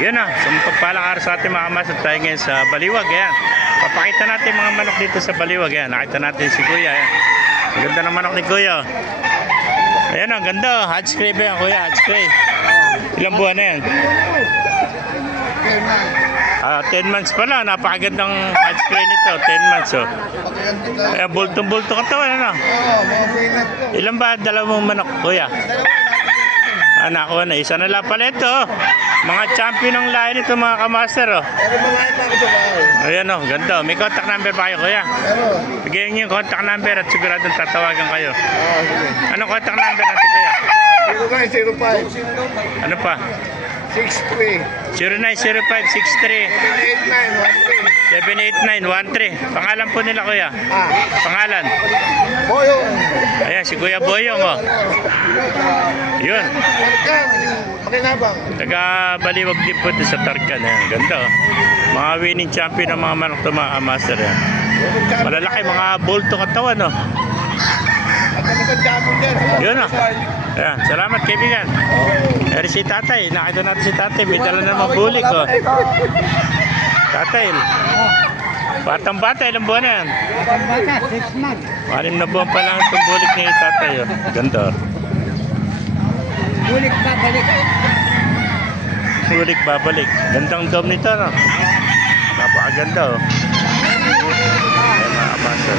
Yun na, so pagpalang araw sa ating mga kamas at tayo ngayon sa Baliwag. Ayan. Papakita natin mga manok dito sa Baliwag. Ayan. Nakita natin si Kuya. Ayan. Ang ganda ng manok ni Kuya. Ayan, ang ganda. Hatch cray ba yan, Kuya? Hatch cray. Ilang buwan na yan? 10 months pala. Napakagandang hatch cray nito. 10 months, oh. Ayan, bultong-bulto katawan, ano? Ilan ba dalawang manok, Kuya? Anak ko na, isa na lang pala ito. Mga champion ng lahi nito mga kamaster. Oh. Ayan o, ganda. May contact number pa kayo, Kuya? Bigyan niyo yung contact number at siguradong tatawagan kayo. Anong contact number natin, Kuya? 0905. Ano pa? 63. 0905-63 789-13. Pangalan po nila, Kuya? Pangalan? Boyong. Ayan, si Kuya Boyong, oh. Yun. Makinabang. Taga Baliwag din po sa Tarkan. Ayan, ganda, oh. Mga winning champion ng mga manok to mga master. Ayan. Malalaki, mga bulto katawan, oh. Yun, oh. Ayan, salamat kaibigan. Eri si tatay, nakita natin si tatay. May dala naman bulik, oh. Tatay, batang bata, ilang buwan na yan? Batang bata, 6 months. 6 na buwan pa lang itong bulik ni tatay, oh. Ganda, oh. Bulik babalik. Bulik babalik. Gandang dom nito, no? Napakaganda, oh. Ayan, mga master.